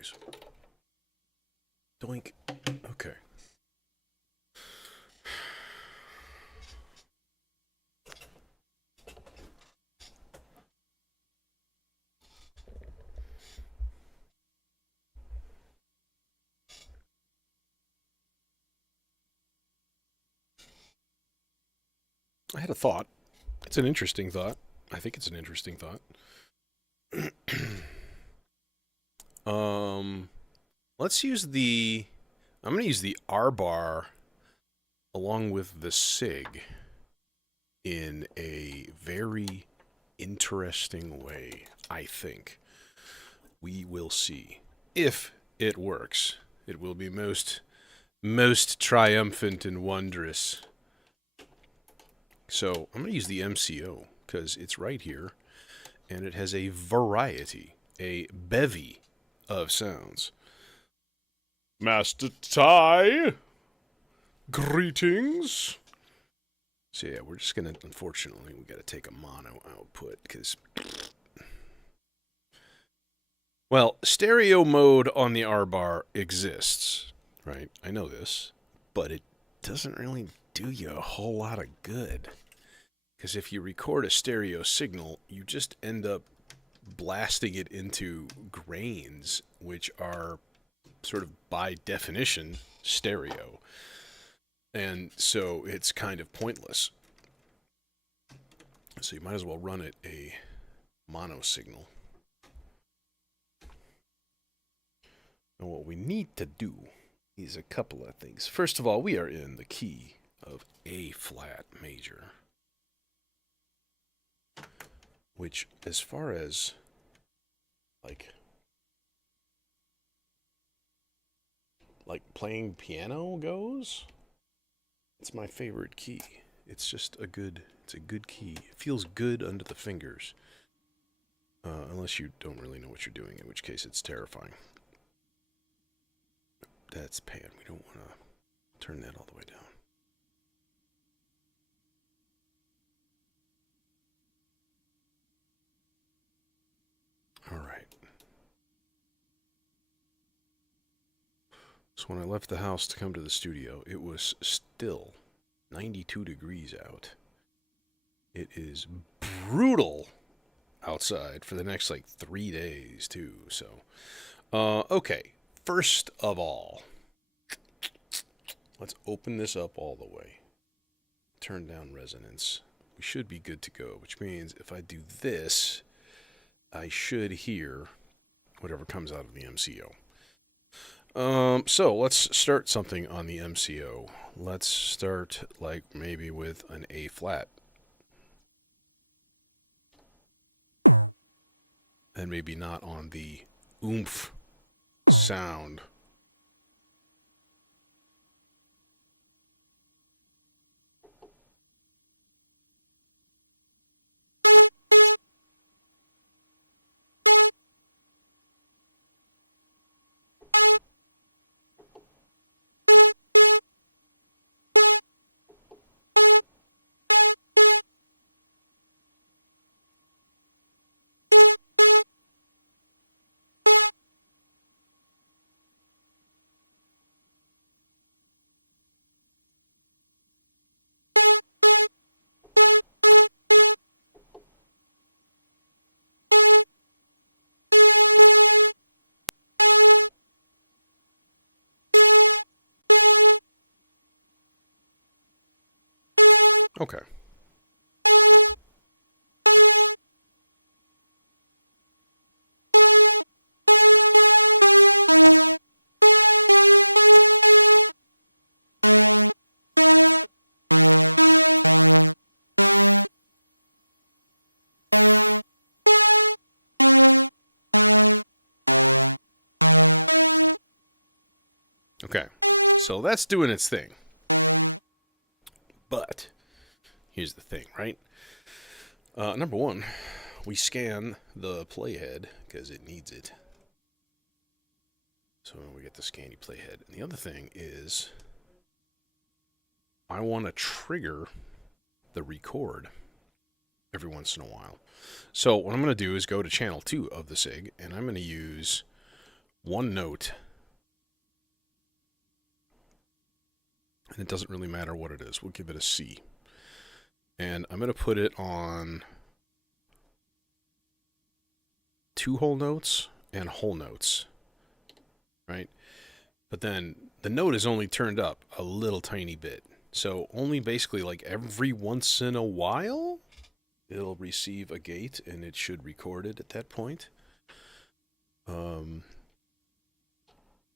noise. Doink. Okay. I had a thought. It's an interesting thought. I think it's an interesting thought. um, let's use the. I'm going to use the R bar along with the SIG in a very interesting way, I think. We will see. If it works, it will be most triumphant and wondrous. So I'm going to use the MCO because it's right here, and it has a variety, a bevy of sounds. Master Ty, greetings. So yeah, we're just going to, unfortunately, we got to take a mono output because, well, stereo mode on the R bar exists, right? I know this, but it doesn't really do you a whole lot of good. Because if you record a stereo signal, you just end up blasting it into grains, which are sort of by definition stereo. And so it's kind of pointless. So you might as well run it a mono signal. And what we need to do is a couple of things. First of all, we are in the key of A flat major. Which, as far as, like playing piano goes, it's my favorite key. It's just a good key. It feels good under the fingers. Unless you don't really know what you're doing, in which case it's terrifying. That's pan. We don't want to turn that all the way down. All right. So when I left the house to come to the studio, it was still 92 degrees out. It is brutal outside for the next 3 days too. So, okay. First of all, let's open this up all the way. Turn down resonance. We should be good to go, which means if I do this, I should hear whatever comes out of the MCO. So let's start something on the MCO. Let's start maybe with an A flat. And maybe not on the oomph sound. Okay. Okay, so that's doing its thing. But here's the thing, right? Number one, we scan the playhead because it needs it. So we get the scanny playhead. And the other thing is I want to trigger the record every once in a while. So what I'm going to do is go to channel 2 of the SIG, and I'm going to use one note. And it doesn't really matter what it is. We'll give it a C. And I'm going to put it on 2 whole notes and whole notes. Right? But then the note is only turned up a little tiny bit. So only basically like every once in a while, it'll receive a gate and it should record it at that point.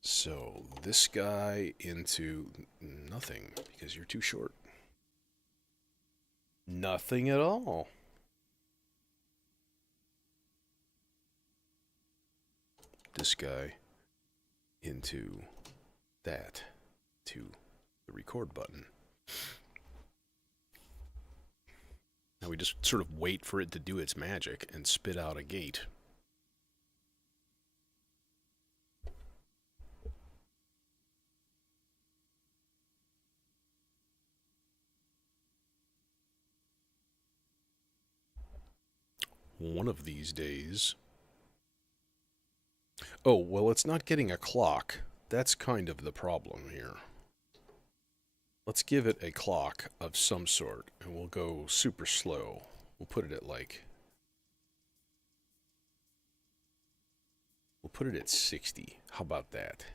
So this guy into nothing because you're too short. Nothing at all. This guy into that to the record button. Now we just sort of wait for it to do its magic and spit out a gate. One of these days... Oh, well, it's not getting a clock. That's kind of the problem here. Let's give it a clock of some sort, and we'll go super slow. We'll put it at like... We'll put it at 60. How about that?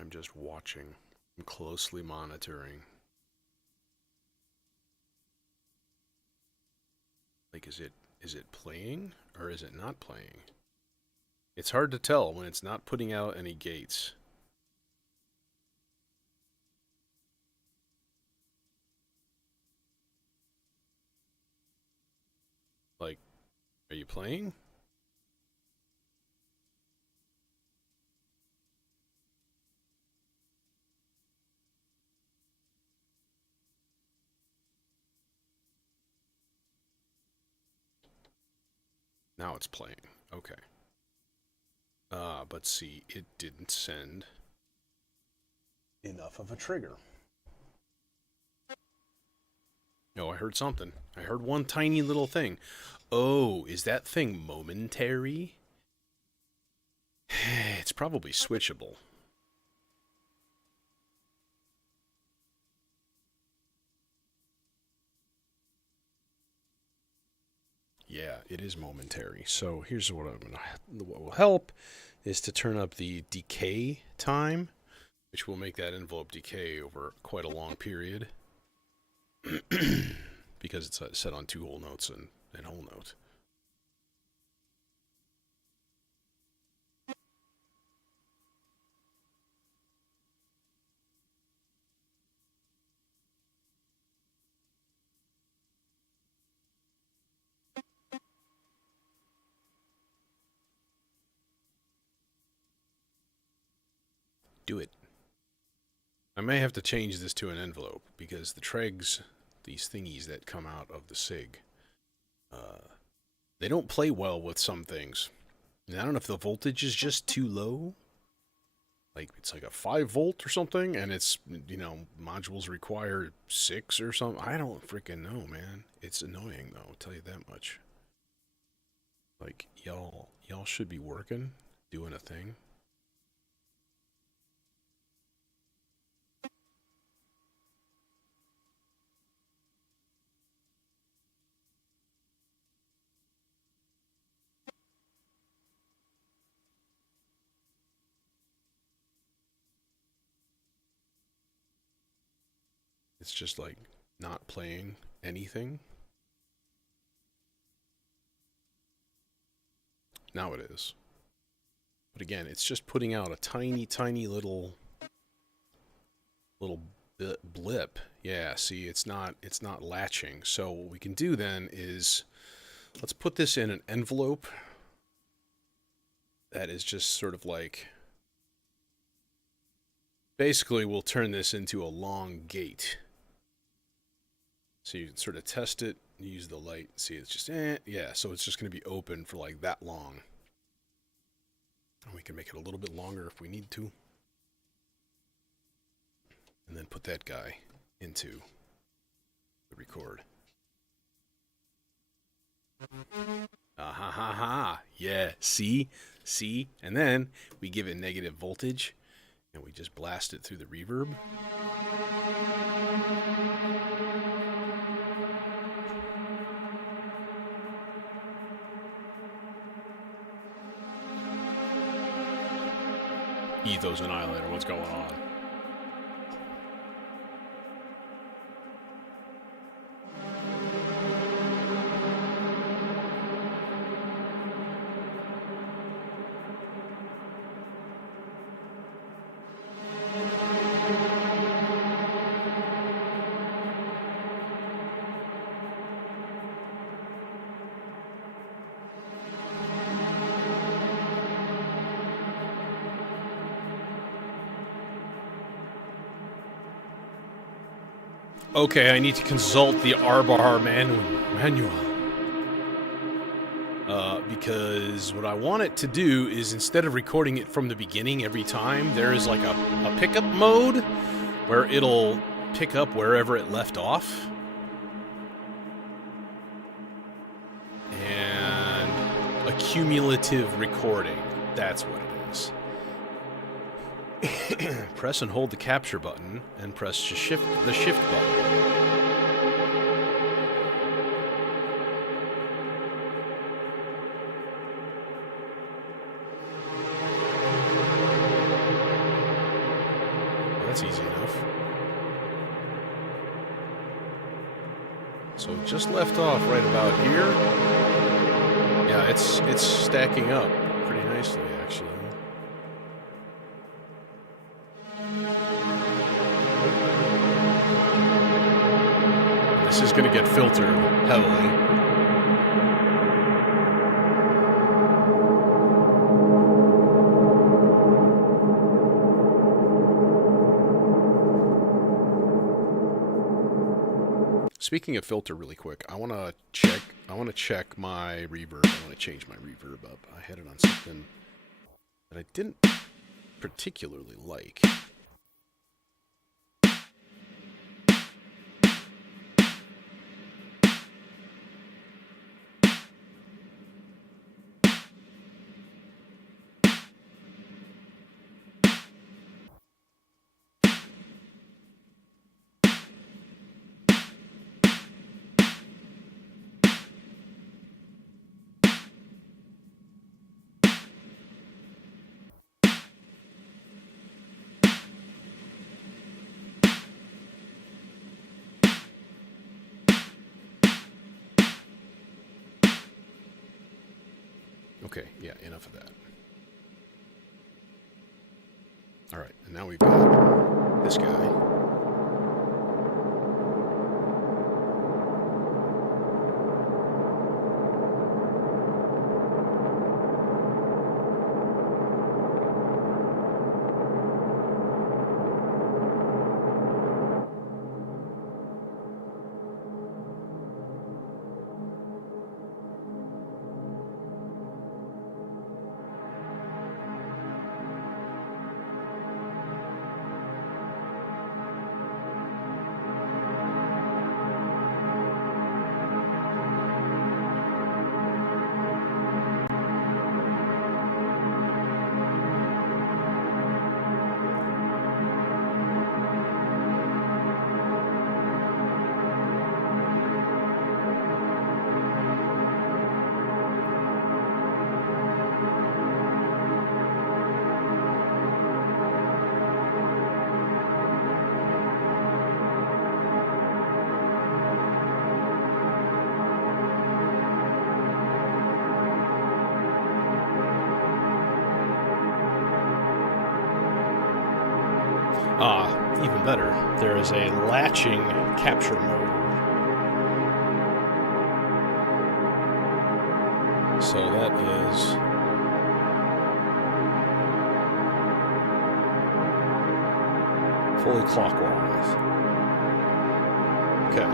I'm just watching. I'm closely monitoring. Like, is it playing or is it not playing? It's hard to tell when it's not putting out any gates. Like, are you playing? Now it's playing. Okay. But see, it didn't send enough of a trigger. No, I heard something. I heard one tiny little thing. Oh, is that thing momentary? It's probably switchable. Yeah, it is momentary. So here's what what will help is to turn up the decay time, which will make that envelope decay over quite a long period. Because it's set on 2 whole notes and whole note. Do it. I may have to change this to an envelope because the tregs, these thingies that come out of the SIG, they don't play well with some things. And I don't know if the voltage is just too low. Like, it's like a 5 volt or something, and it's, modules require 6 or something. I don't freaking know, man. It's annoying, though, I'll tell you that much. Like, y'all should be working, doing a thing. It's just like not playing anything. Now it is. But again, it's just putting out a tiny, tiny little blip. Yeah, see, it's not latching. So what we can do then is let's put this in an envelope that is just sort of like, basically we'll turn this into a long gate. So you sort of test it use the light. See, it's just, yeah, so it's just going to be open for like that long. And we can make it a little bit longer if we need to. And then put that guy into the record. Ah ha ha ha. Yeah, see? See? And then we give it negative voltage and we just blast it through the reverb. Ethos Annihilator, what's going on? Okay, I need to consult the R-bar manual. Because what I want it to do is, instead of recording it from the beginning every time, there is like a pickup mode where it'll pick up wherever it left off. And a cumulative recording. That's what it is. Press and hold the capture button and press the shift button. That's easy enough. So just left off right about here. Yeah, it's stacking up pretty nicely, actually. This is going to get filtered heavily. Speaking of filter really quick, I want to check my reverb. I want to change my reverb up. I had it on something that I didn't particularly like. Okay, yeah, enough of that. All right, and now we've got this guy. Even better, there is a latching capture mode. So that is fully clockwise. Okay.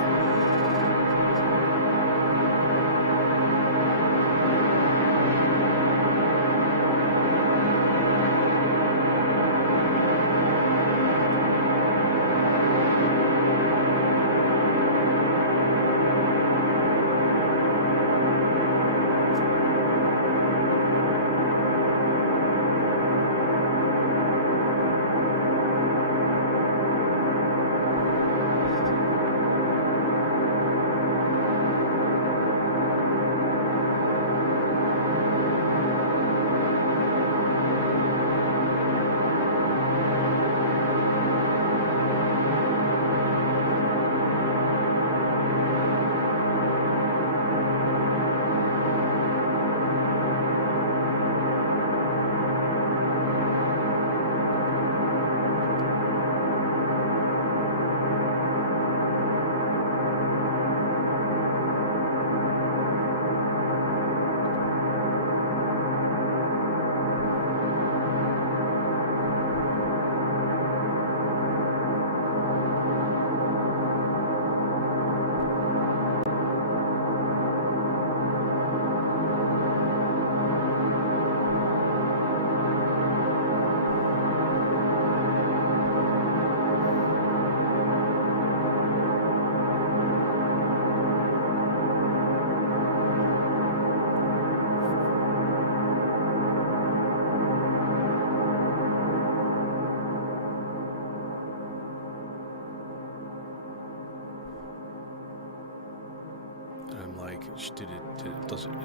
like, is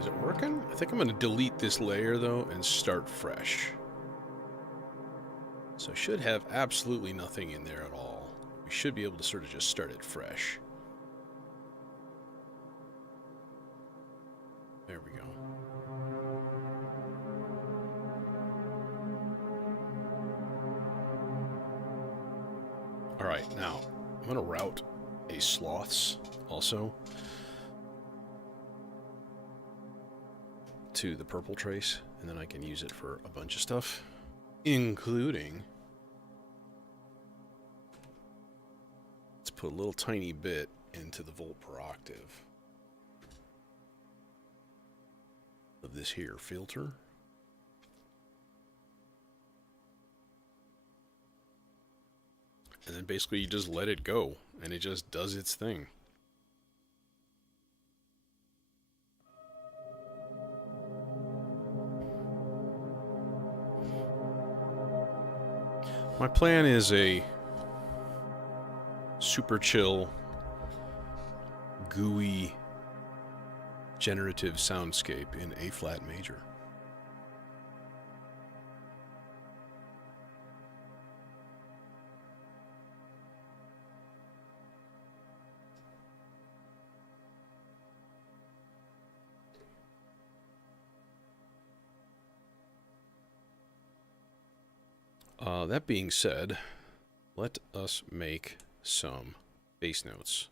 it working? I think I'm going to delete this layer, though, and start fresh. So I should have absolutely nothing in there at all. We should be able to sort of just start it fresh. There we go. Alright, now, I'm going to route a sloths also to the purple trace, and then I can use it for a bunch of stuff, including, let's put a little tiny bit into the volt per octave of this here filter. And then basically you just let it go, and it just does its thing. My plan is a super chill, gooey, generative soundscape in A flat major. That being said, let us make some bass notes.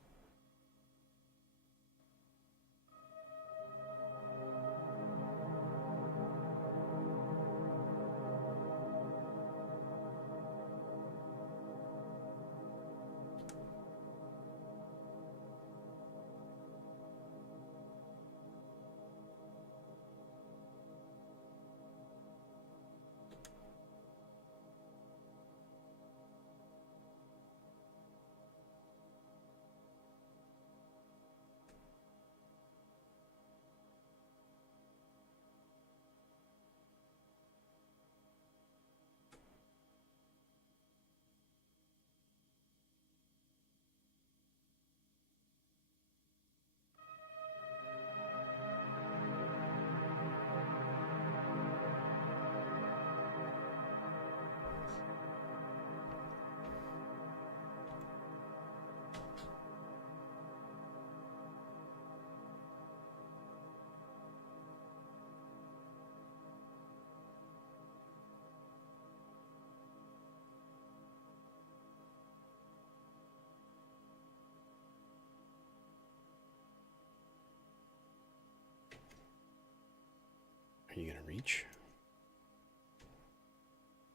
Are you gonna reach?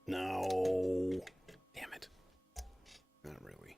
No. Damn it. Not really.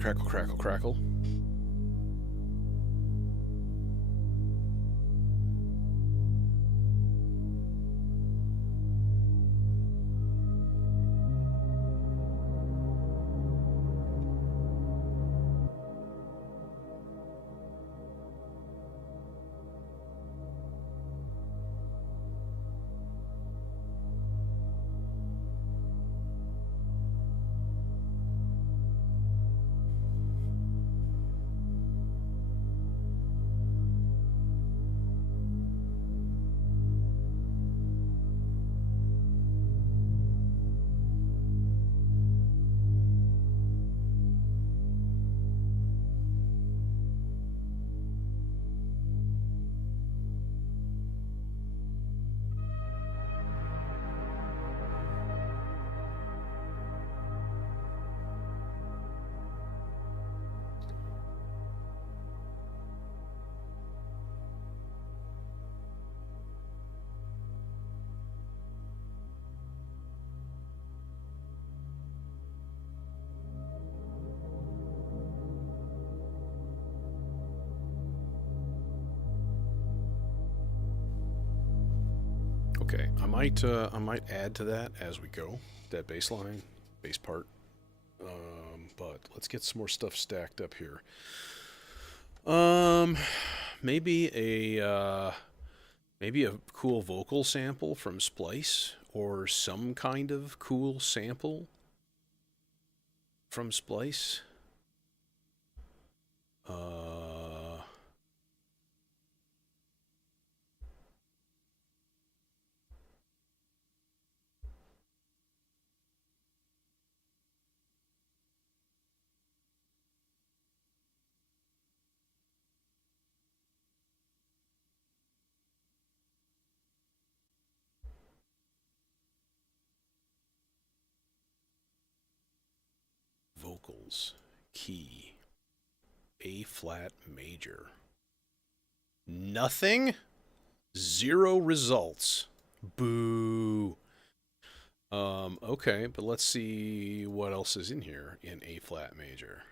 Crackle, crackle, crackle. Okay, I might add to that as we go, that bass line, bass part. But let's get some more stuff stacked up here. Um, maybe maybe a cool vocal sample from Splice, or some kind of cool sample from Splice. Uh, vocals, key, A flat major. Nothing? Zero results. Boo. Okay, but let's see what else is in here in A flat major.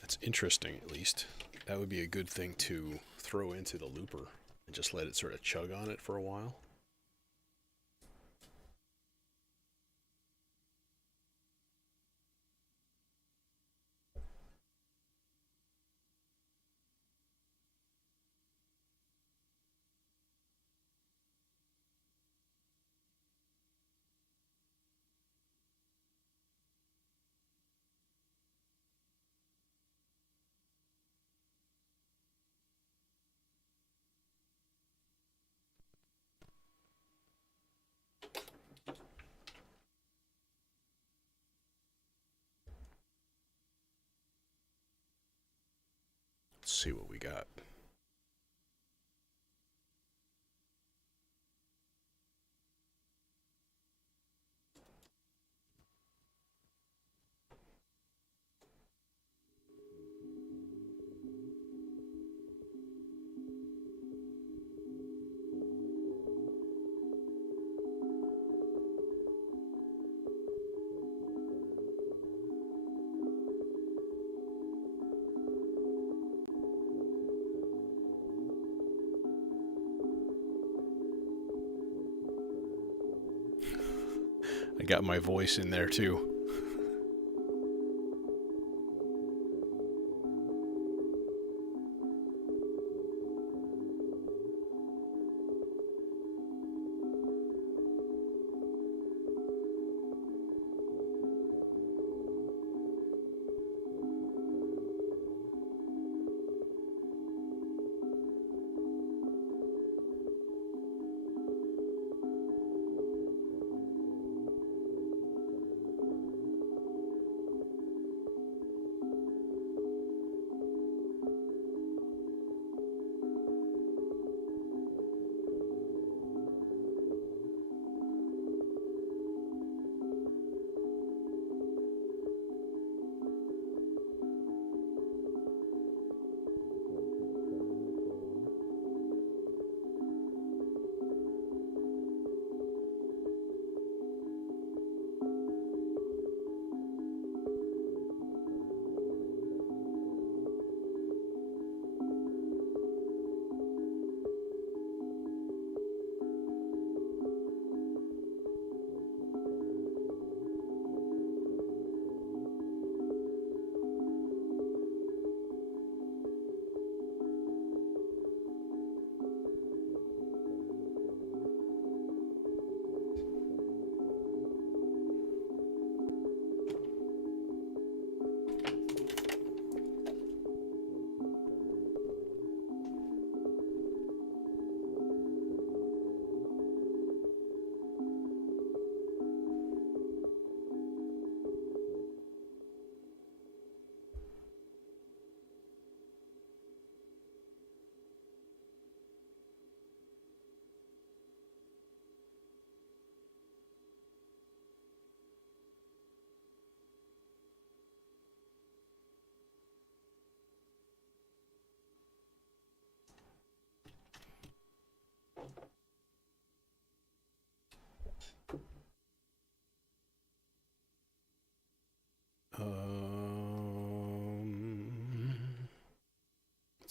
That's interesting, at least. That would be a good thing to throw into the looper and just let it sort of chug on it for a while. Let's see what we got. I got my voice in there too.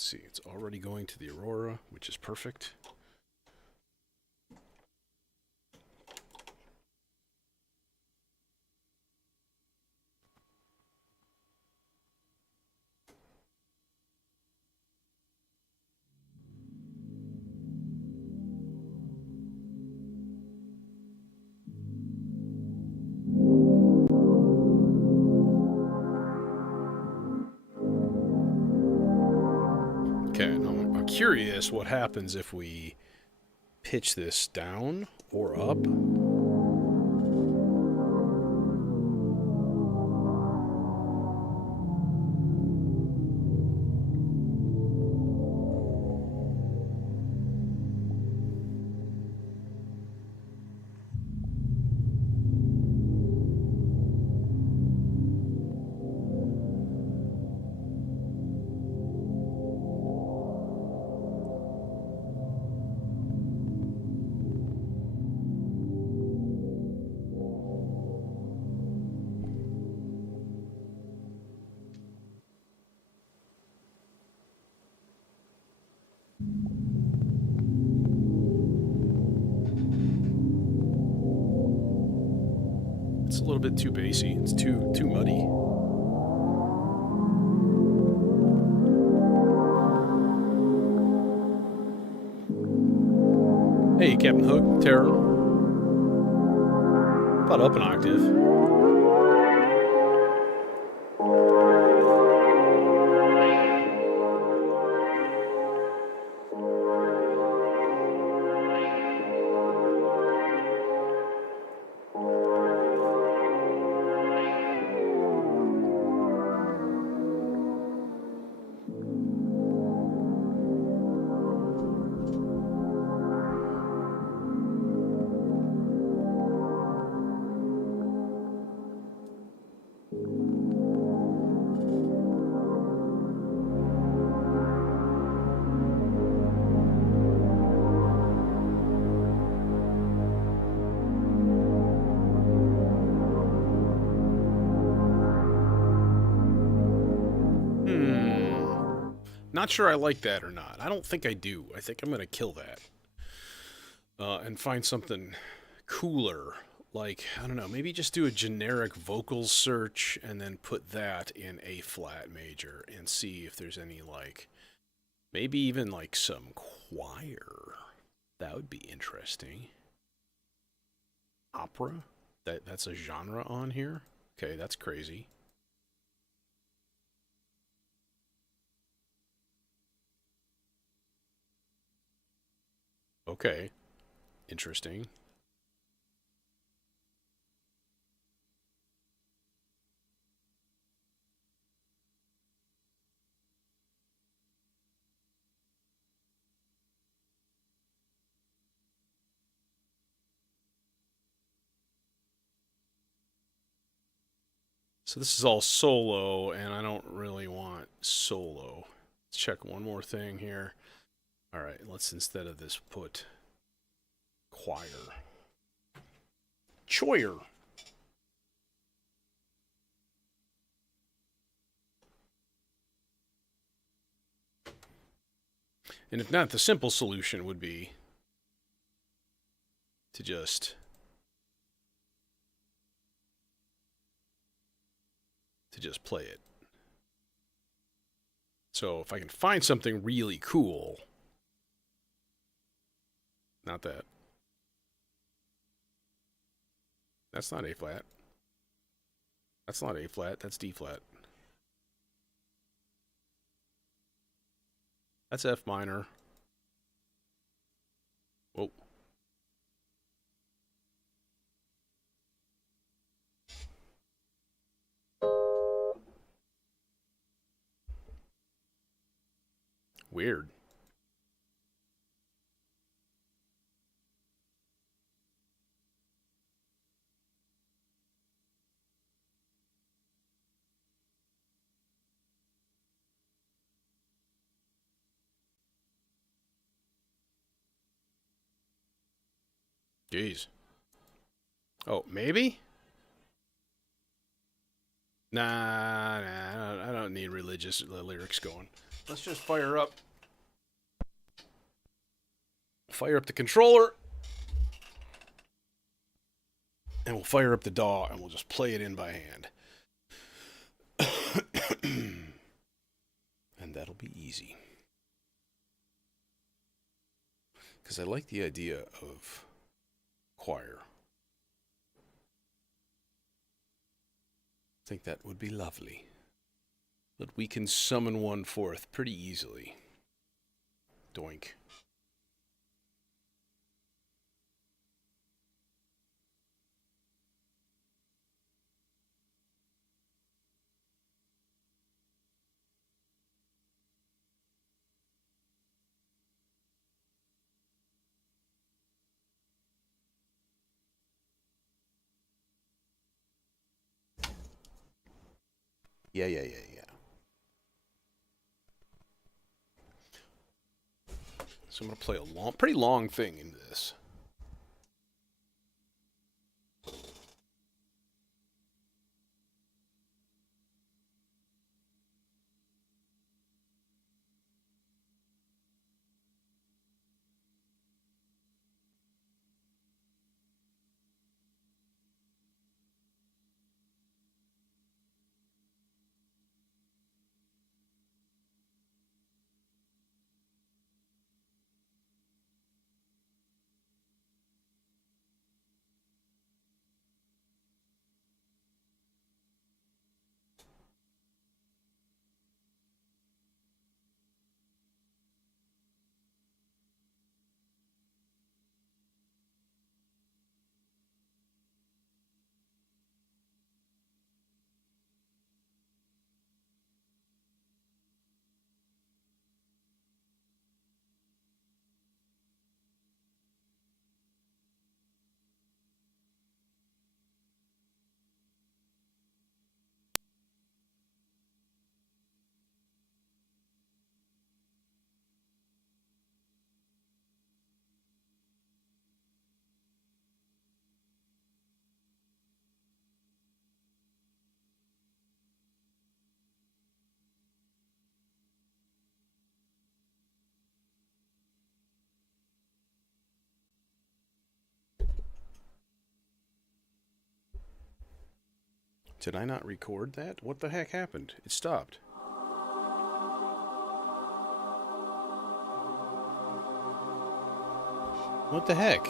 Let's see, it's already going to the Aurora, which is perfect. Okay, now I'm curious what happens if we pitch this down or up. It's a little bit too bassy. It's too muddy. Hey, Captain Hook, Terror. About up an octave. Not sure I like that or not. I don't think I do. I think I'm going to kill that. And find something cooler. Like, I don't know, maybe just do a generic vocals search and then put that in A flat major and see if there's any, like, maybe even like some choir. That would be interesting. Opera? That's a genre on here? Okay, that's crazy. Okay, interesting. So this is all solo, and I don't really want solo. Let's check one more thing here. All right, let's instead of this put choir. Choir. And if not, the simple solution would be to just play it. So if I can find something really cool, not that. That's not A flat. That's not A flat, that's D flat. That's F minor. Whoa. Weird. Jeez. Oh, maybe? Nah, I don't any religious lyrics going. Let's just fire up the controller, and we'll fire up the DAW, and we'll just play it in by hand. And that'll be easy. Because I like the idea of choir. I think that would be lovely. But we can summon one forth pretty easily. Doink. Yeah. So I'm going to play a pretty long thing into this. Did I not record that? What the heck happened? It stopped. What the heck?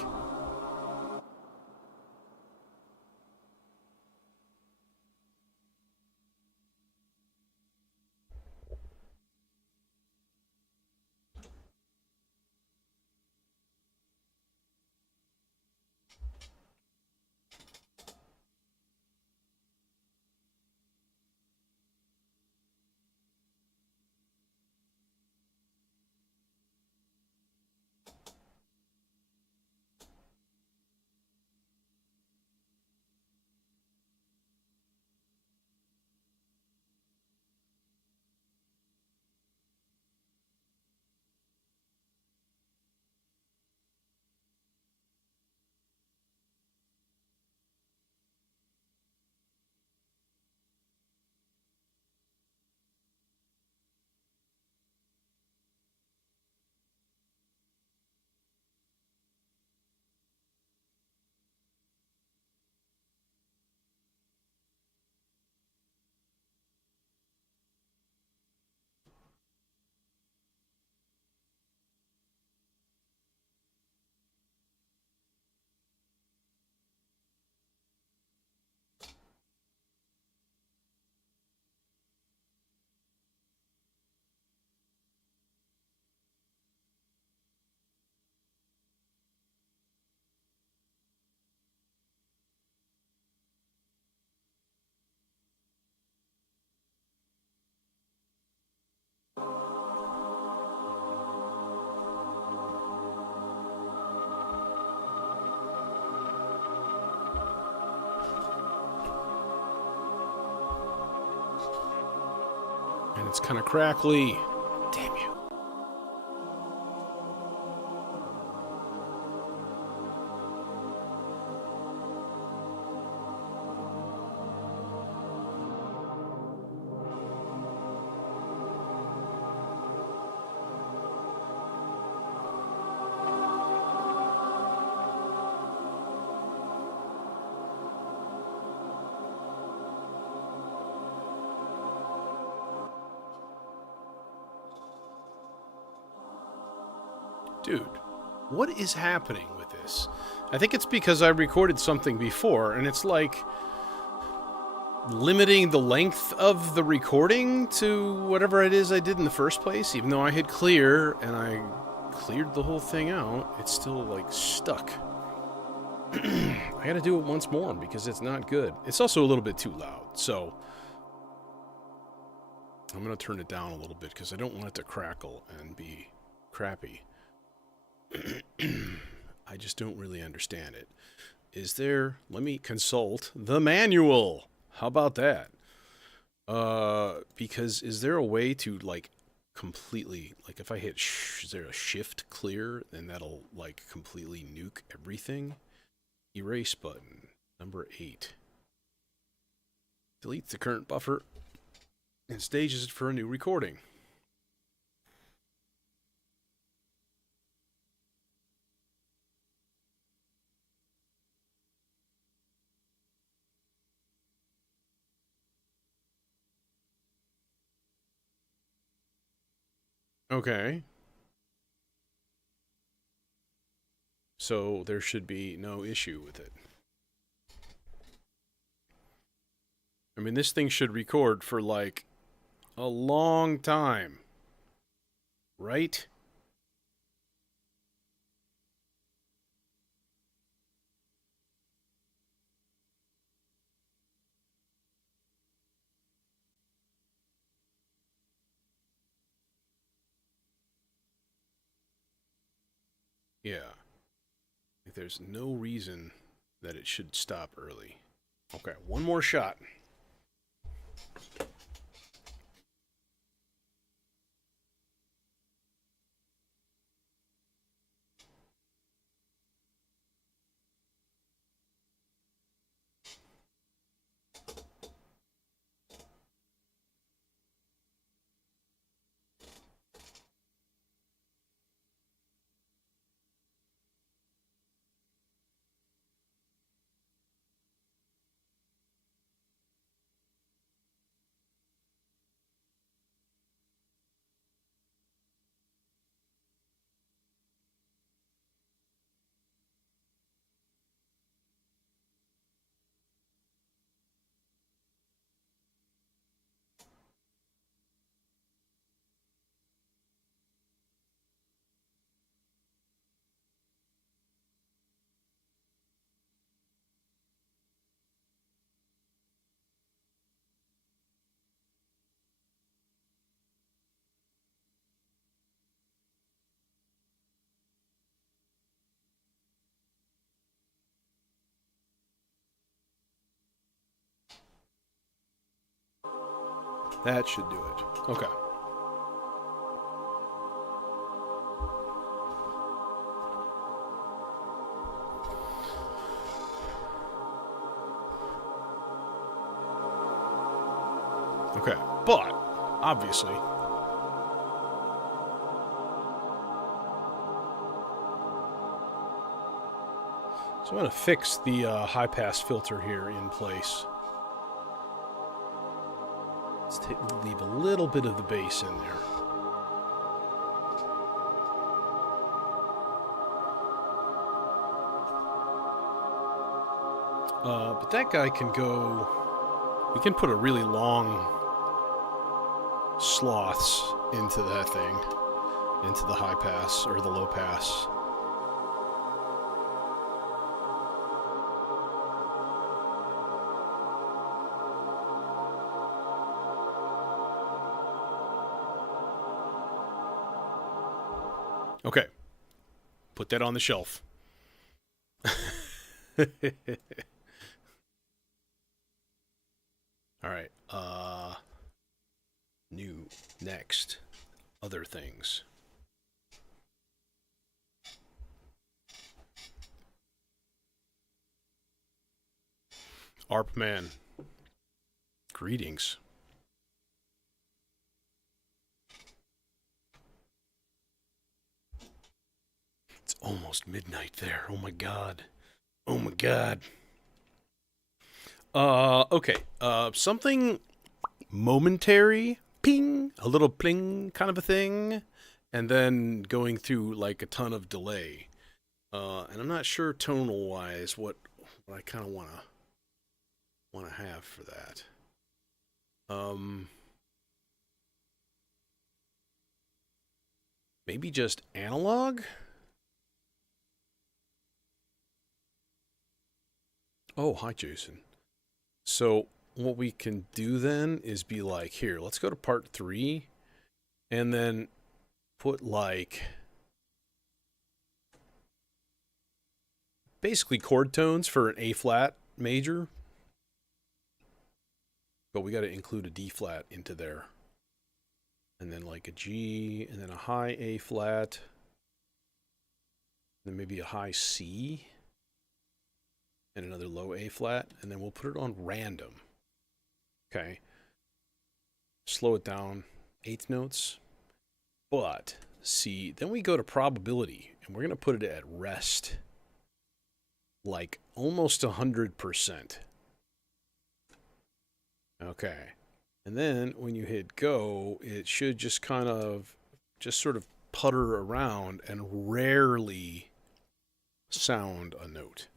And it's kind of crackly. Damn you. Dude, what is happening with this? I think it's because I recorded something before, and it's like limiting the length of the recording to whatever it is I did in the first place. Even though I hit clear and I cleared the whole thing out, it's still like stuck. I gotta do it once more because it's not good. It's also a little bit too loud, so I'm gonna turn it down a little bit because I don't want it to crackle and be crappy. I just don't really understand it. Is there... Let me consult the manual. How about that? Because is there a way to, like, completely... Like, if I hit... is there a shift clear? Then that'll, like, completely nuke everything? Erase button. Number 8. Deletes the current buffer and stages it for a new recording. Okay. So there should be no issue with it. I mean, this thing should record for, like, a long time. Right? Yeah. There's no reason that it should stop early. Okay, one more shot. That should do it. Okay. Okay, but, obviously... So I'm going to fix the high-pass filter here in place. Let's leave a little bit of the bass in there. But that guy can go... We can put a really long sloths into that thing. Into the high pass, or the low pass. Okay. Put that on the shelf. All right. New. Next. Other things. ARP man. Greetings. It's almost midnight there. Oh my god. Oh my god. Okay. Something momentary. Ping. A little pling kind of a thing. and then going through like a ton of delay. And I'm not sure tonal wise what I kind of wanna have for that. Maybe just analog. Oh, hi, Jason. So what we can do then is be like, here, let's go to part 3, and then put like basically chord tones for an A flat major, but we got to include a D flat into there, and then like a G, and then a high A flat, then maybe a high C, and another low A flat, and then we'll put it on random. Okay. Slow it down, eighth notes. But see, then we go to probability, and we're going to put it at rest, like almost 100%. Okay. And then when you hit go, it should just kind of just sort of putter around and rarely sound a note.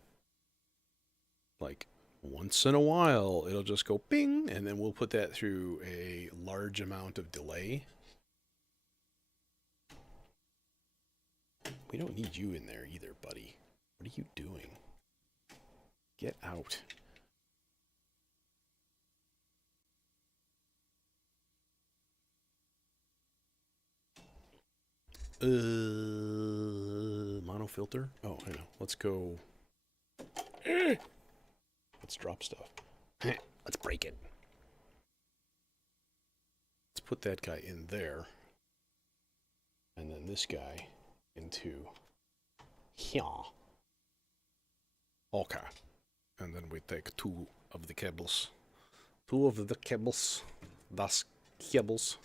Like once in a while, it'll just go ping, and then we'll put that through a large amount of delay. We don't need you in there either, buddy. What are you doing? Get out. Mono filter? Oh, I know. Let's go. Let's drop stuff. Let's break it. Let's put that guy in there. And then this guy into here. Okay. And then we take 2 of the cables. 2 of the cables. Das cables.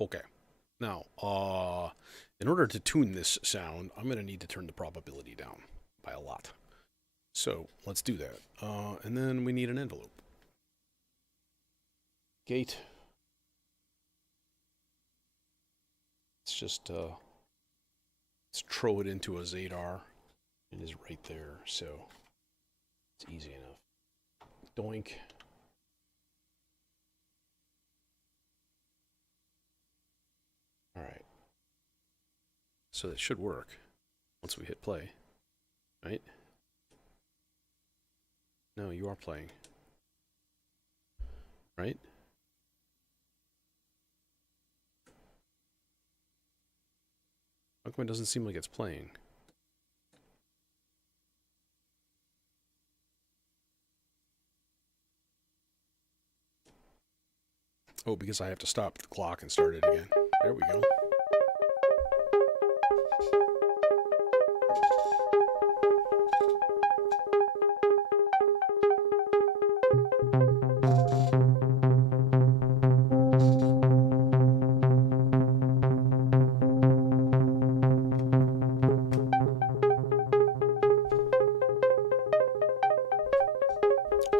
Okay. Now, in order to tune this sound, I'm going to need to turn the probability down by a lot. So let's do that. And then we need an envelope. Gate. Let's just, let's throw it into a Zadar. It is right there, so it's easy enough. Doink. All right. So that should work once we hit play, right? No, you are playing, right? How come it doesn't seem like it's playing? Oh, because I have to stop the clock and start it again. There we go.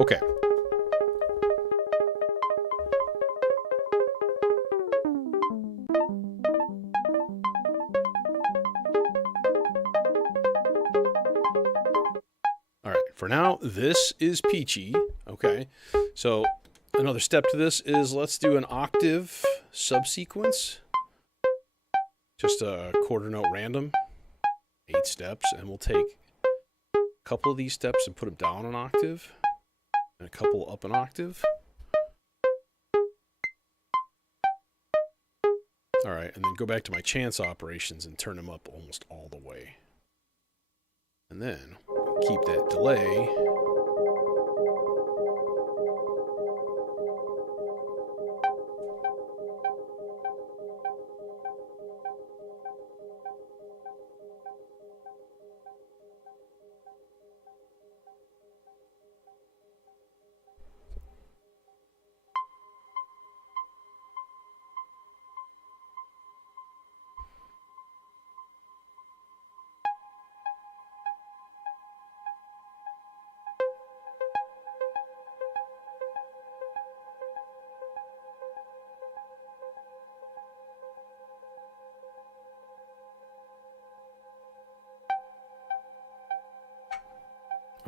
Okay. All right, for now, this is peachy. Okay, so another step to this is let's do an octave subsequence. Just a quarter note random, 8 steps, and we'll take a couple of these steps and put them down an octave, and a couple up an octave. All right, and then go back to my chance operations and turn them up almost all the way. And then keep that delay.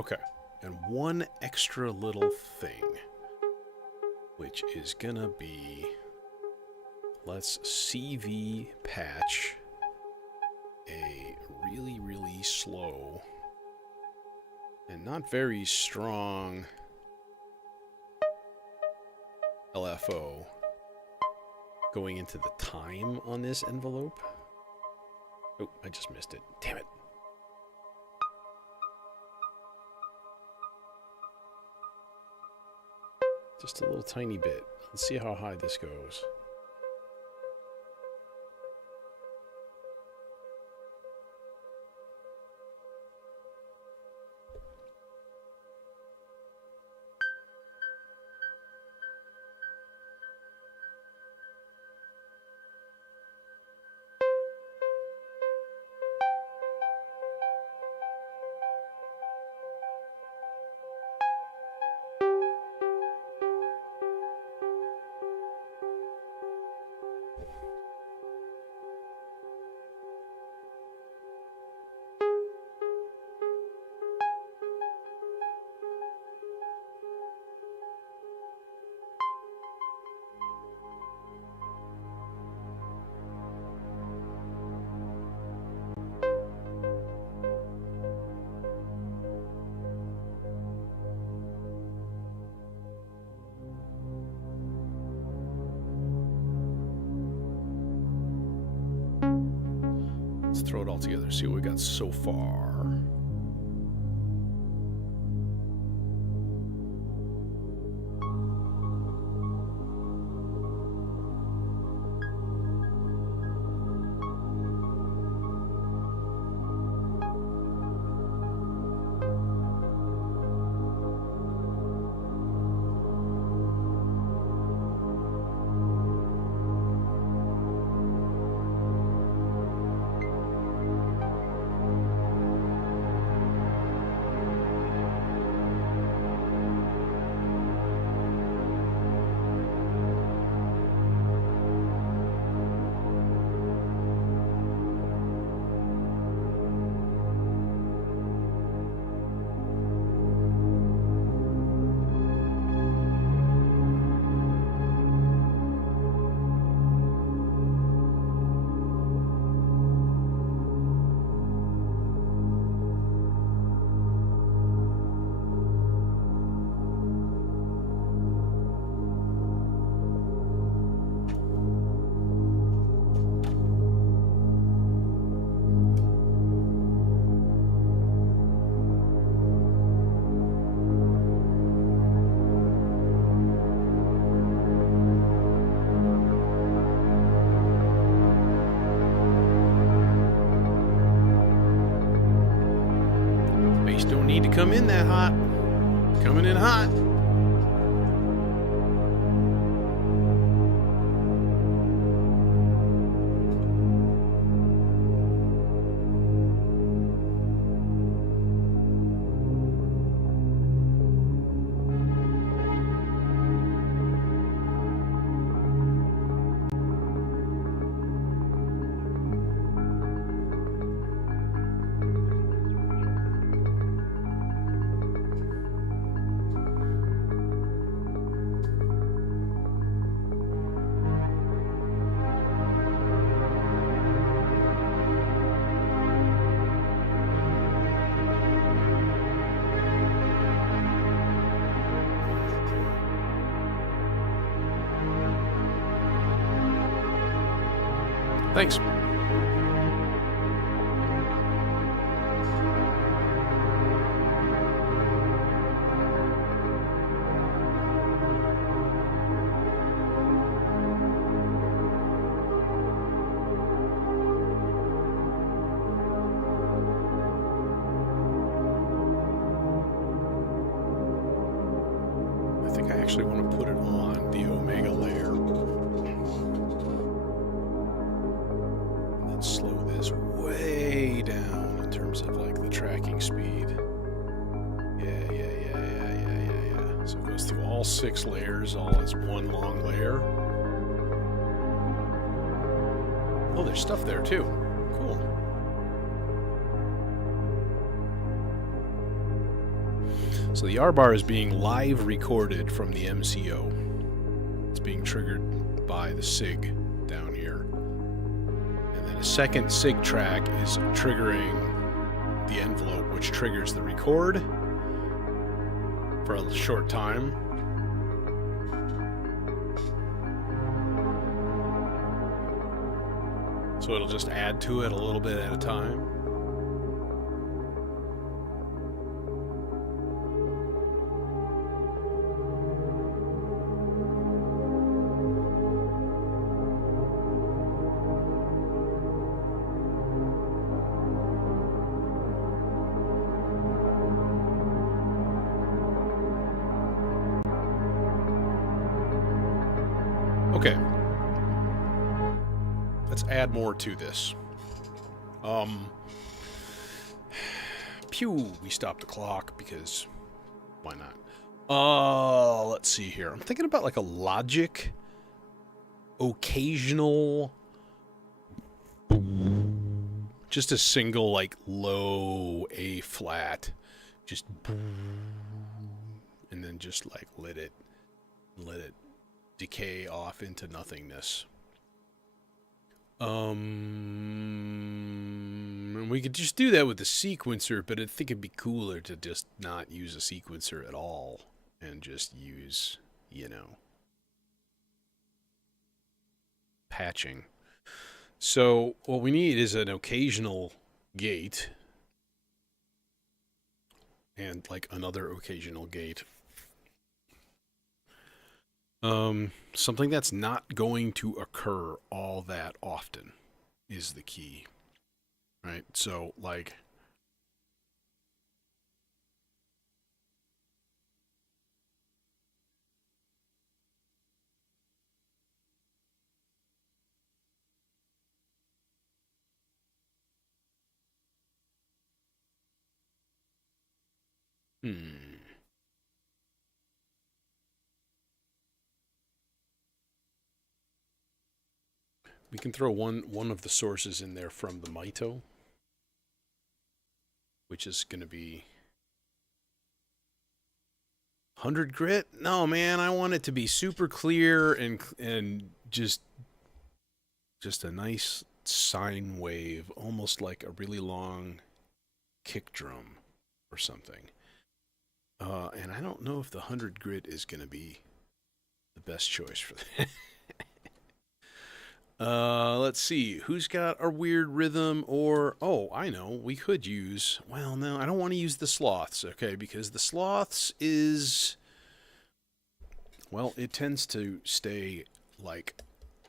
Okay, and one extra little thing, which is gonna be, let's CV patch a really, really slow and not very strong LFO going into the time on this envelope. Oh, I just missed it. Damn it. Just a little tiny bit. Let's see how high this goes. Let's throw it all together, see what we got so far. Don't need to come in that hot. Coming in hot. Thanks. I think I actually want to put it on the omega layer. Slow this way down in terms of like the tracking speed. Yeah. So it goes through all 6 layers, all as one long layer. Oh, there's stuff there too. Cool. So the R bar is being live recorded from the MCO. It's being triggered by the SIG down here. And then a second SIG track is triggering the envelope, which triggers the record for a short time. So it'll just add to it a little bit at a time. Okay. Let's add more to this. Pew, we stopped the clock because why not? Let's see here. I'm thinking about like a Logic occasional, just a single like low A flat, just and then just like let it decay off into nothingness. And we could just do that with the sequencer, but I think it'd be cooler to just not use a sequencer at all and just use, you know, patching. So what we need is an occasional gate and like another occasional gate. Something that's not going to occur all that often is the key, right? So, like, we can throw one of the sources in there from the Mito, which is going to be 100 grit. No, man, I want it to be super clear and just a nice sine wave, almost like a really long kick drum or something. And I don't know if the 100 grit is going to be the best choice for that. Let's see. Who's got a weird rhythm or... Oh, I know. We could use... Well, no, I don't want to use the sloths, okay? Because the sloths is... Well, it tends to stay, like...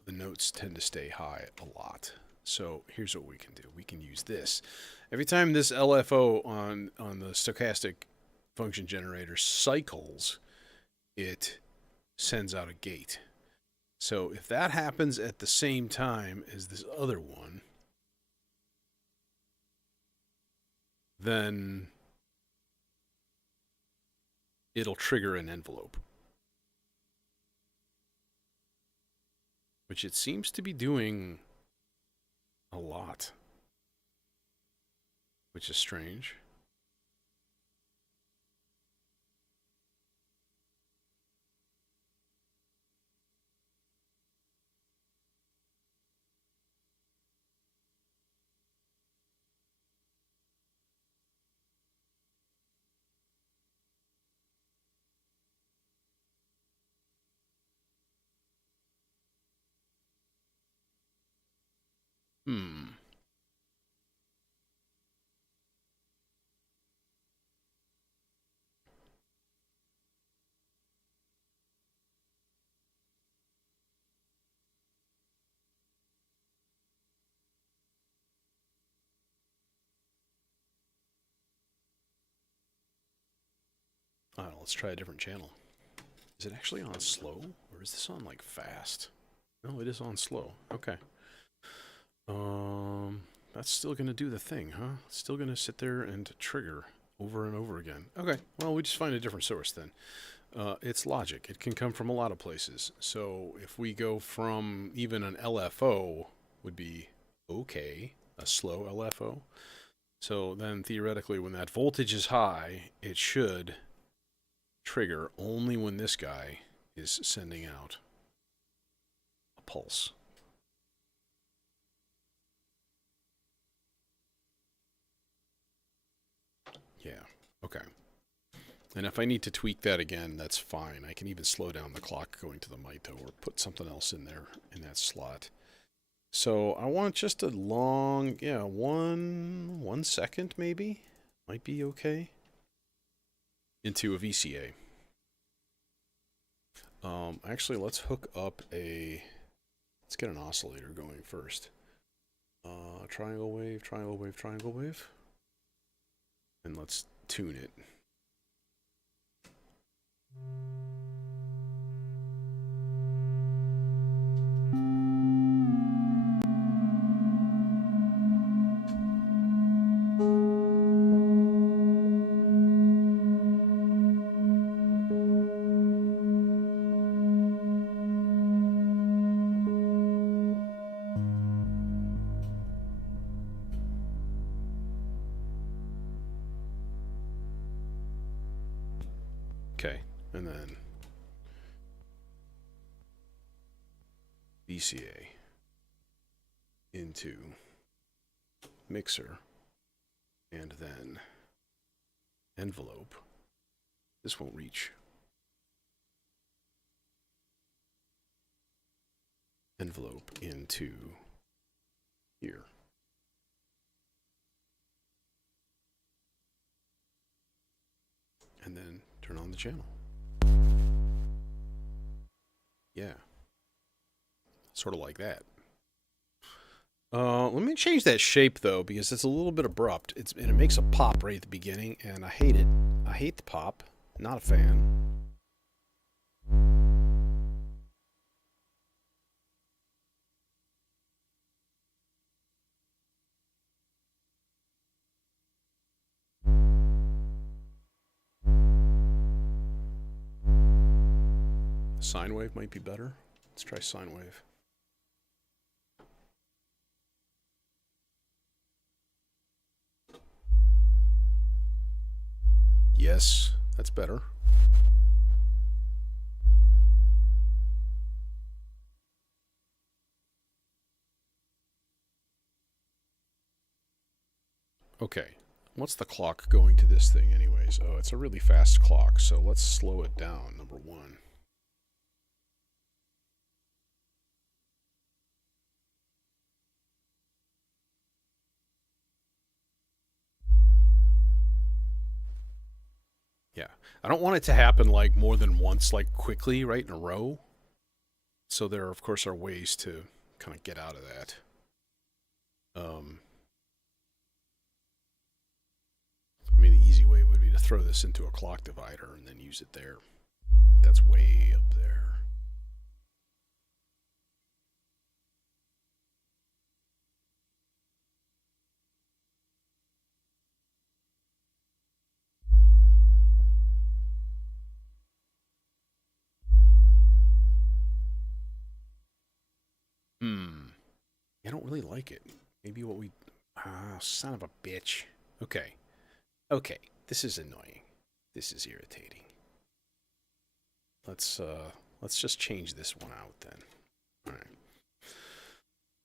The notes tend to stay high a lot. So here's what we can do. We can use this. Every time this LFO on the stochastic function generator cycles, it sends out a gate. So if that happens at the same time as this other one, then it'll trigger an envelope, which it seems to be doing a lot, which is strange. Let's try a different channel. Is it actually on slow, or is this on like fast? No, it is on slow. Okay. That's still gonna do the thing, huh? It's still gonna sit there and trigger over and over again. Okay. Well, we just find a different source then. It's logic. It can come from a lot of places. So if we go from even an LFO would be okay, a slow LFO. So then theoretically, when that voltage is high, it should trigger only when this guy is sending out a pulse. Yeah, okay. And if I need to tweak that again, that's fine. I can even slow down the clock going to the Mito or put something else in there in that slot. So I want just a long, yeah, 1 second maybe. Might be okay. Into a VCA. Actually, let's hook up let's get an oscillator going first. Triangle wave, triangle wave, triangle wave. And let's tune it. Okay, and then VCA into mixer, and then envelope. This won't reach. Envelope into here. And then turn on the channel. Yeah. Sort of like that. Let me change that shape though, because it's a little bit abrupt. And it makes a pop right at the beginning, and I hate it. I hate the pop. Not a fan. Sine wave might be better. Let's try sine wave. Yes, that's better. Okay, what's the clock going to this thing anyways? Oh, it's a really fast clock, so let's slow it down, number one. Yeah, I don't want it to happen like more than once, like quickly, right in a row. So there, of course, are ways to kind of get out of that. I mean, the easy way would be to throw this into a clock divider and then use it there. That's way up there. I don't really like it. Maybe what we... Ah, son of a bitch. Okay. Okay, this is annoying. This is irritating. Let's just change this one out then. All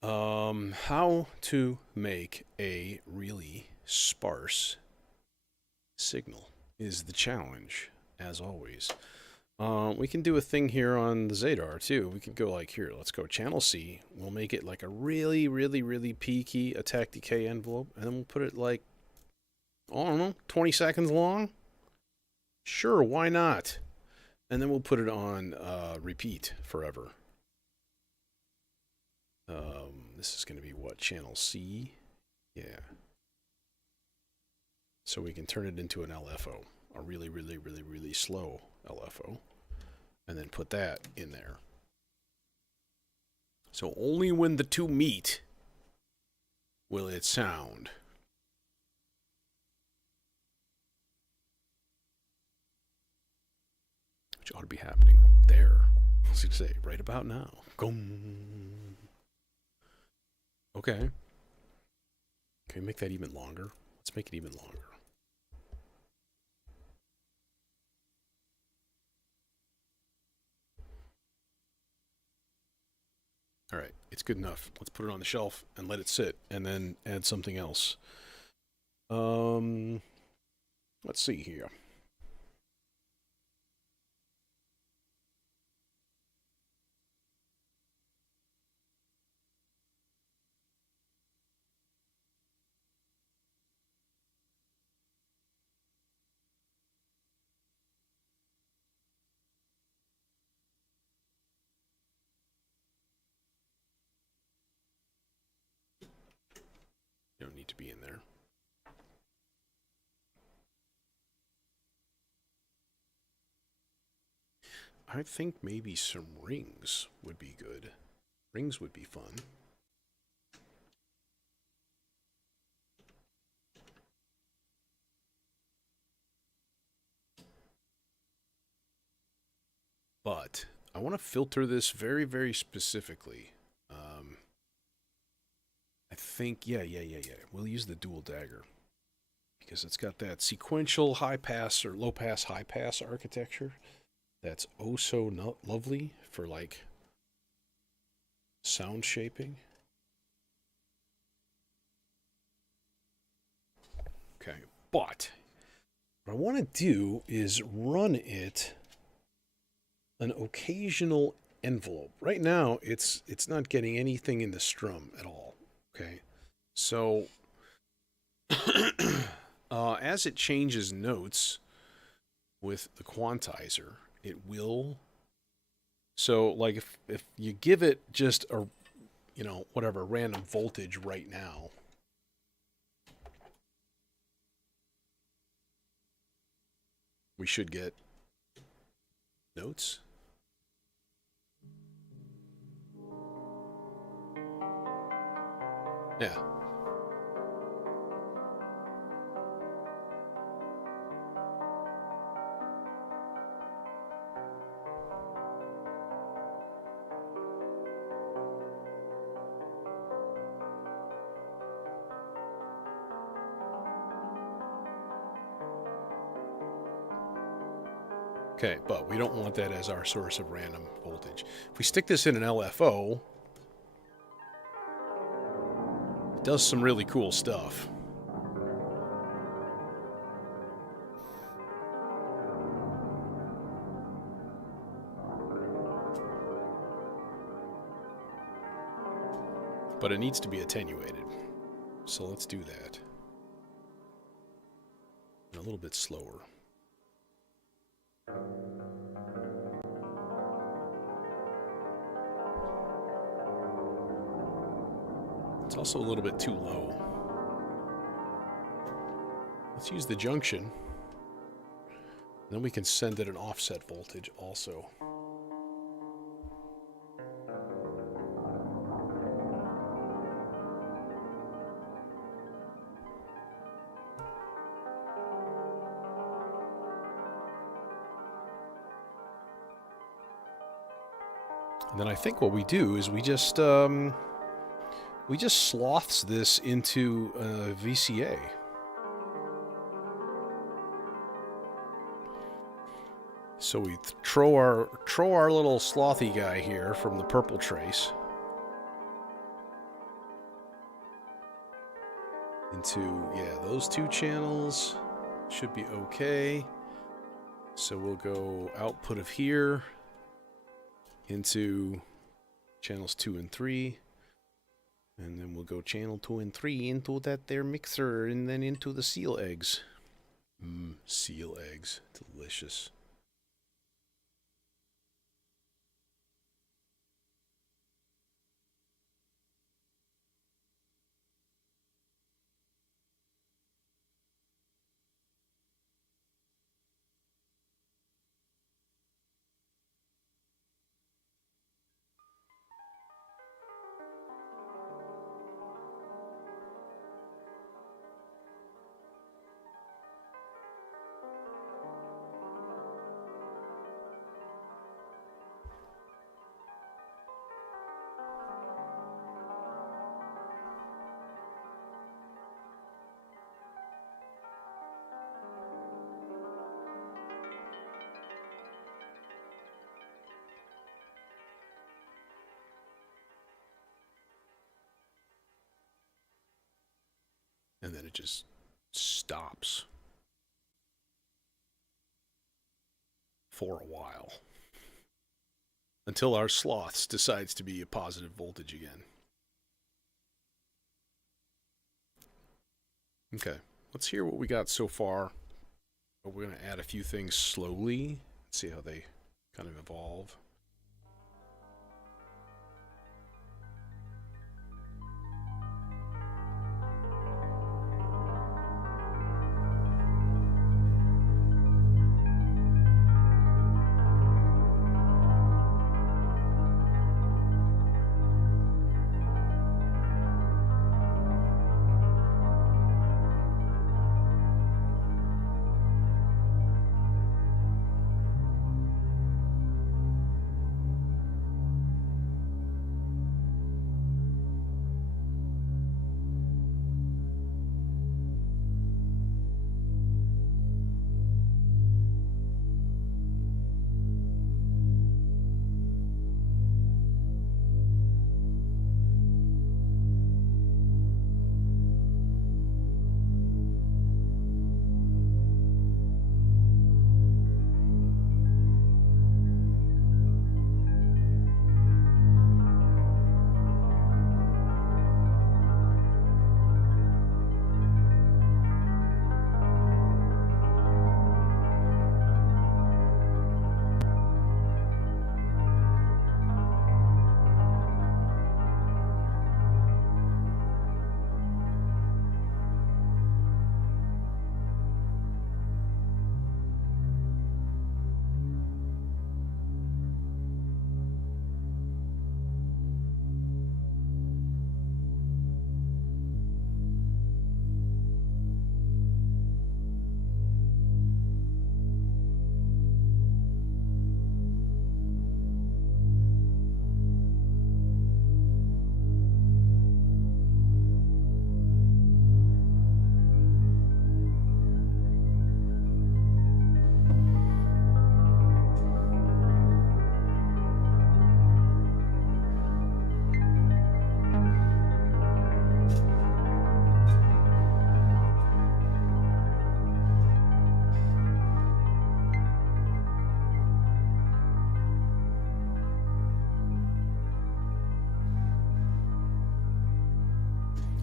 right. How to make a really sparse signal is the challenge, as always. We can do a thing here on the Zadar too. We could go like here. Let's go channel C. We'll make it like a really, really, really peaky attack decay envelope, and then we'll put it like, I don't know, 20 seconds long. Sure, why not? And then we'll put it on repeat forever. This is going to be what, channel C? Yeah. So we can turn it into an LFO, a really, really, really, really slow LFO, and then put that in there. So only when the two meet will it sound. Which ought to be happening there. I was going to say, right about now. Gong. Okay. Can we make that even longer? Let's make it even longer. All right, it's good enough. Let's put it on the shelf and let it sit, and then add something else. Um, let's see here. You don't need to be in there. I think maybe some rings would be good. Rings would be fun. But I want to filter this very, very specifically. I think, yeah. We'll use the dual dagger because it's got that sequential high pass or low pass, high pass architecture. That's oh so lovely for like sound shaping. Okay, but what I want to do is run it an occasional envelope. Right now, it's not getting anything in the strum at all. Okay, so as it changes notes with the quantizer, it will. So, like, if you give it just a, whatever random voltage right now, we should get notes. Yeah. Okay, but we don't want that as our source of random voltage. If we stick this in an LFO, it does some really cool stuff. But it needs to be attenuated. So let's do that. A little bit slower. It's also a little bit too low. Let's use the junction. Then we can send it an offset voltage also. And then I think what we do is we just sloths this into VCA. So we throw our little slothy guy here from the purple trace into, those two channels should be okay. So we'll go output of here into channels 2 and 3. And then we'll go channel 2 and 3 into that there mixer and then into the seal eggs. Seal eggs. Delicious. then it just stops for a while until our sloths decides to be a positive voltage again. Okay, let's hear what we got so far. We're going to add a few things slowly, see how they kind of evolve.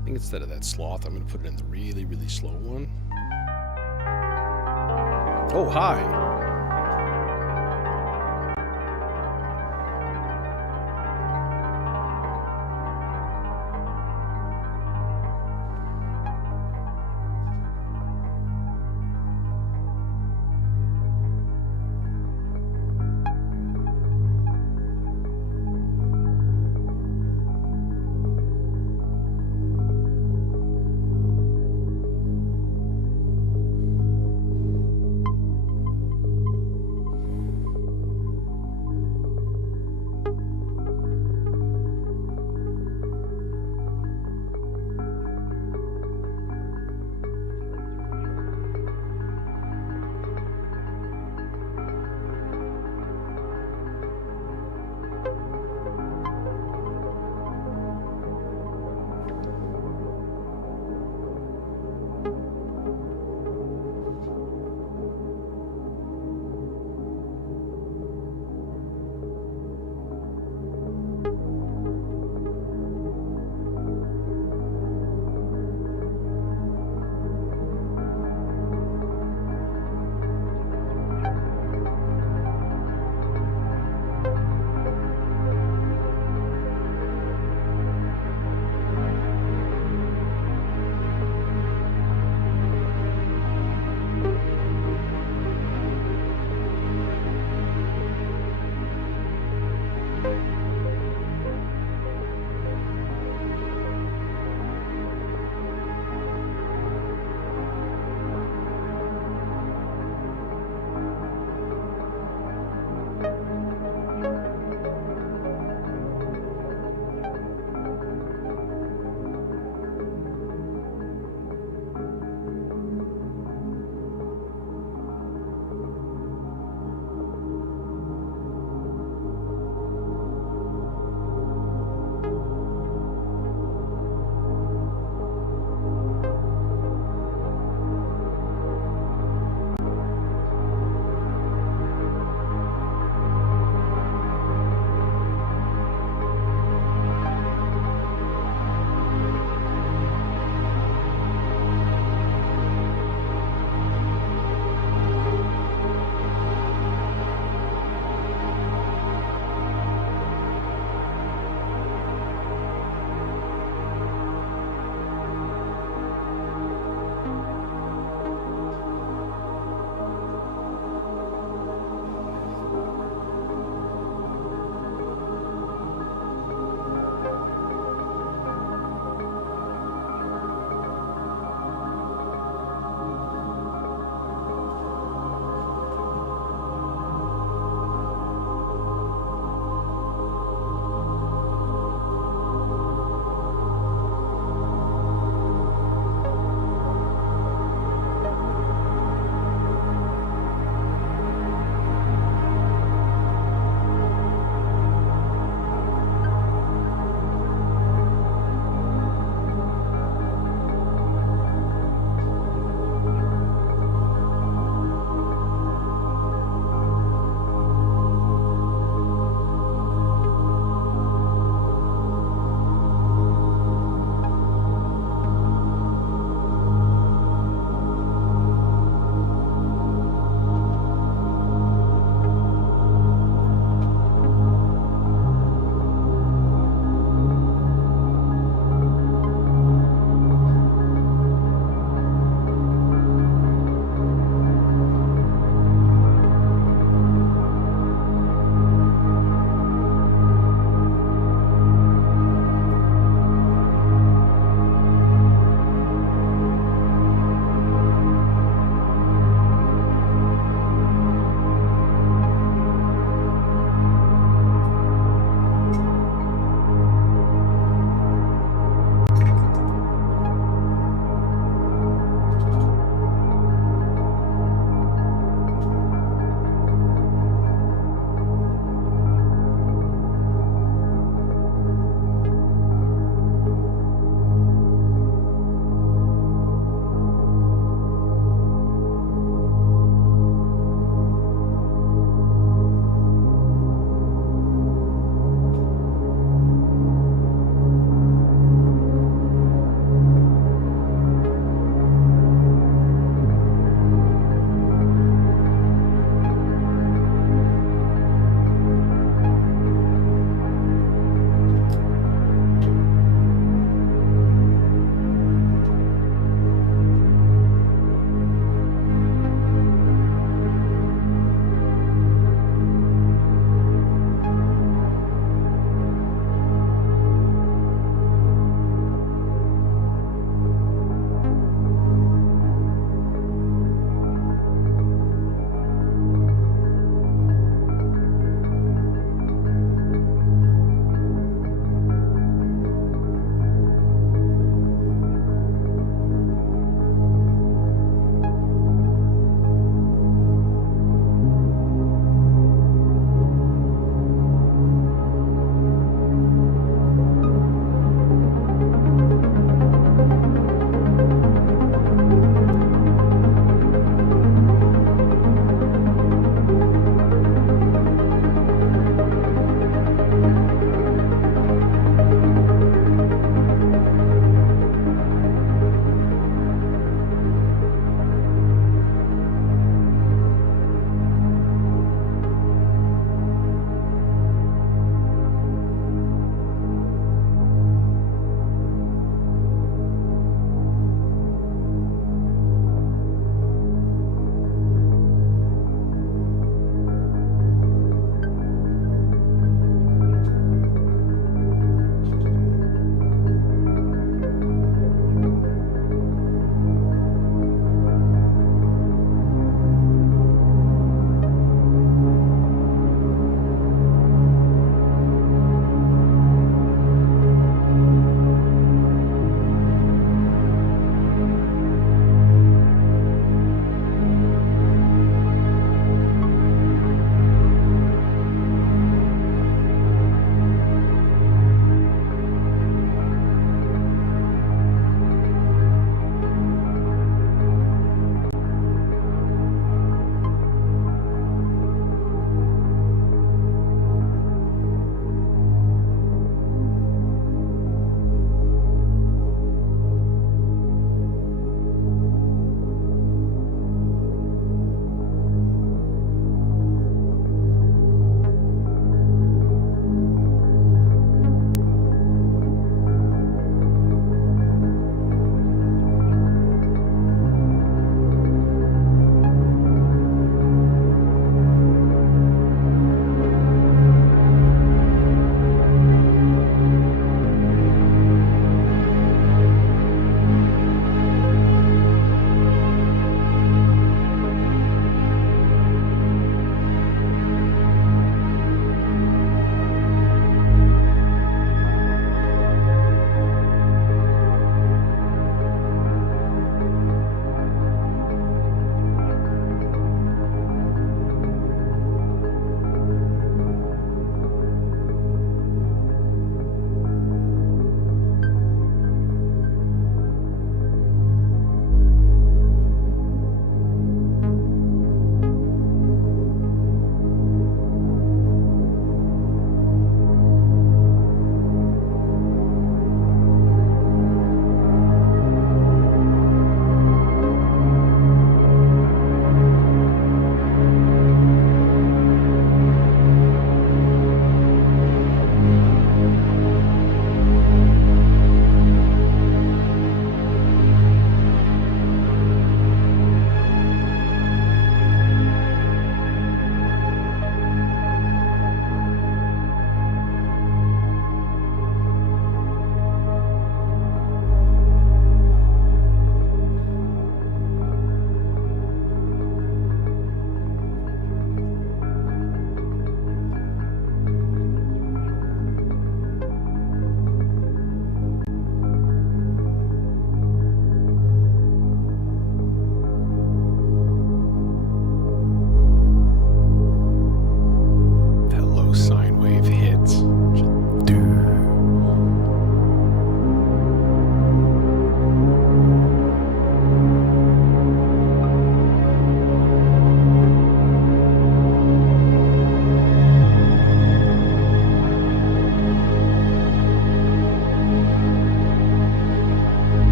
I think instead of that sloth, I'm going to put it in the really, really slow one. Oh, hi.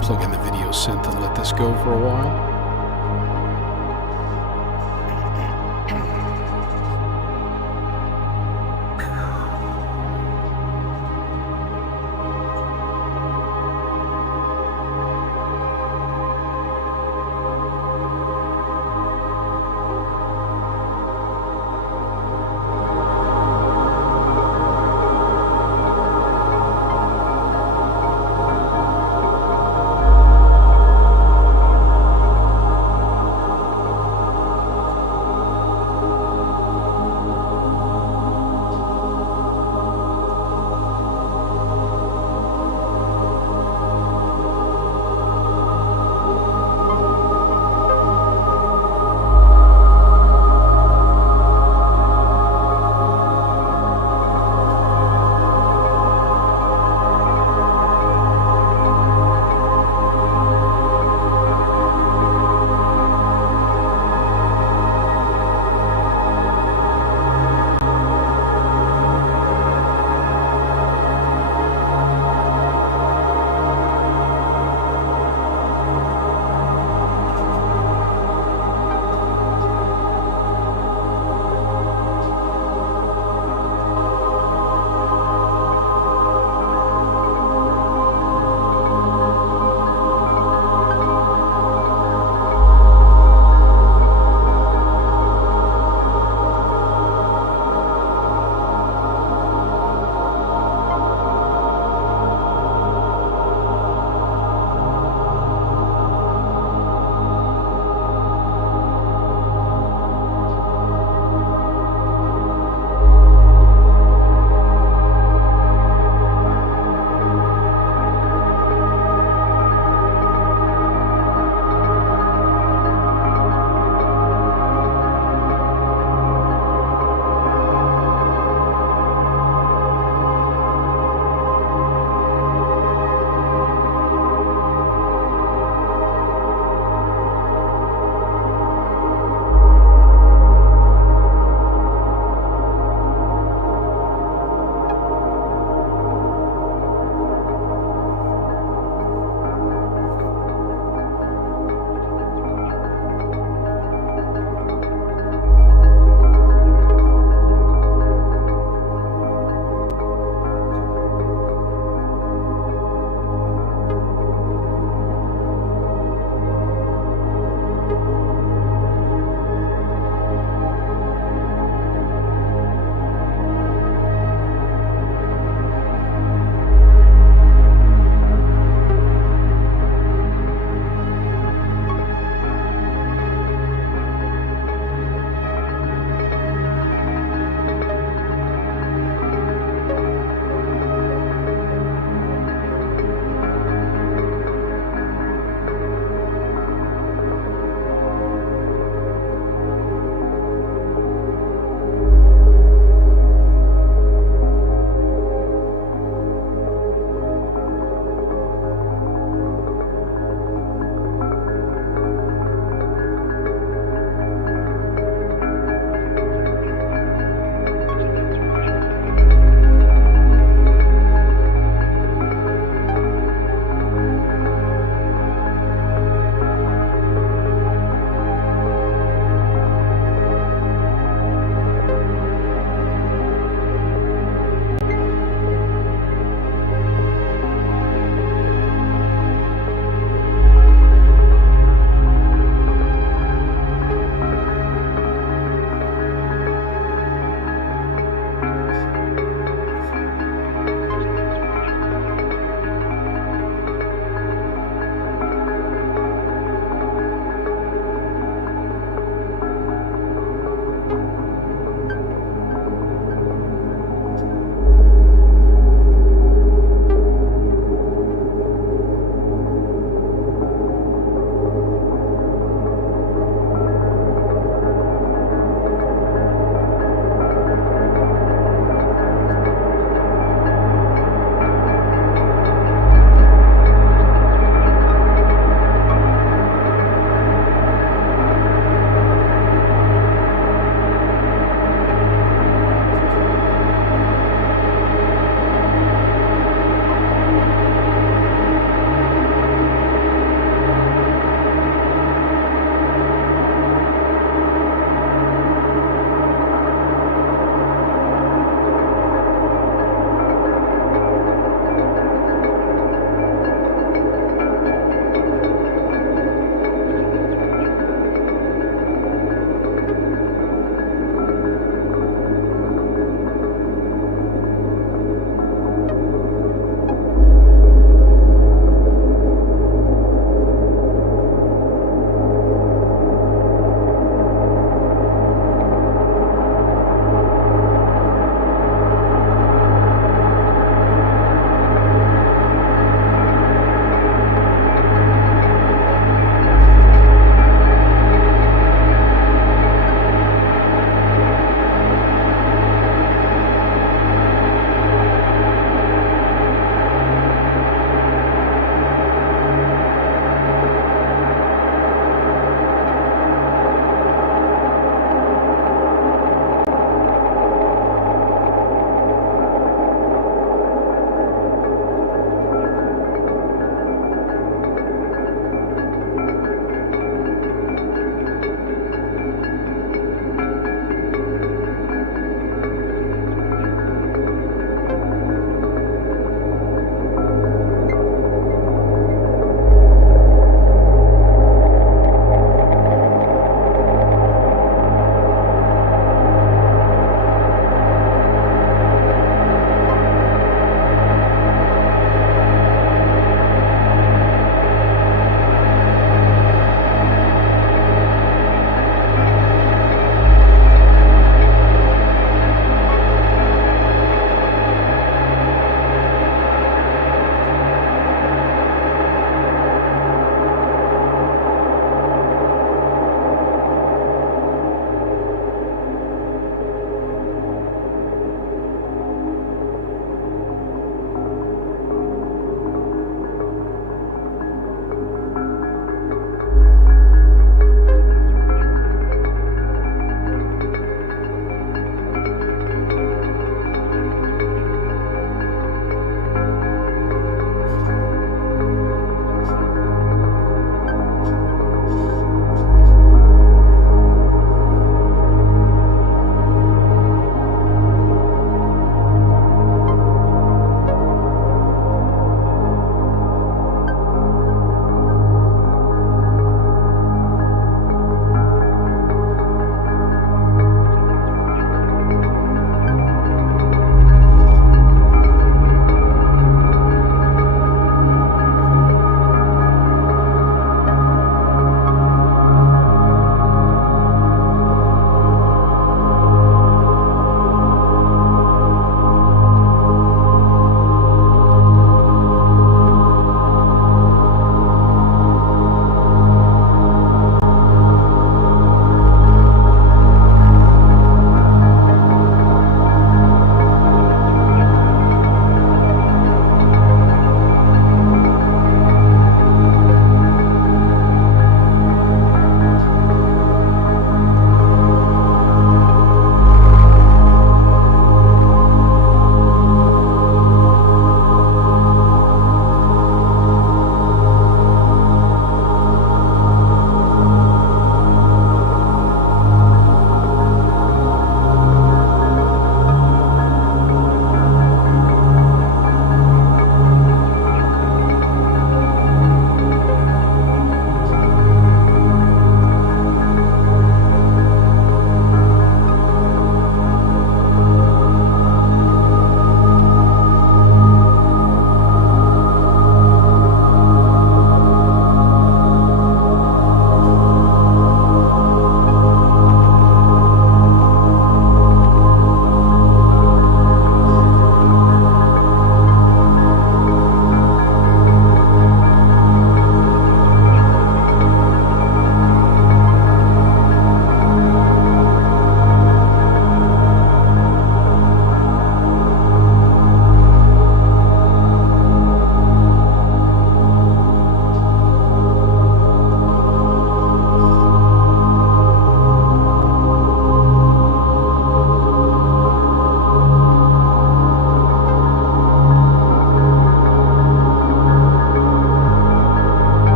to plug in the video synth and let this go for a while.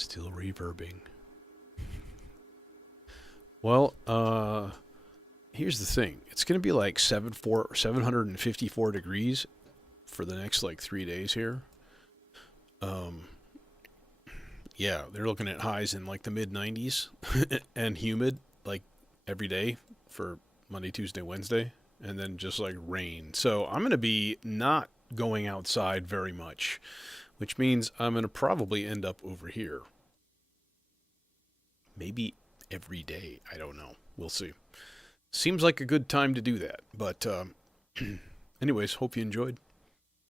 Still reverbing. Well, here's the thing. It's going to be like 754 degrees for the next like 3 days here. Yeah, they're looking at highs in like the mid 90s and humid like every day for Monday, Tuesday, Wednesday, and then just like rain. So I'm going to be not going outside very much, which means I'm going to probably end up over here. Maybe every day. I don't know. We'll see. Seems like a good time to do that. But anyways, hope you enjoyed.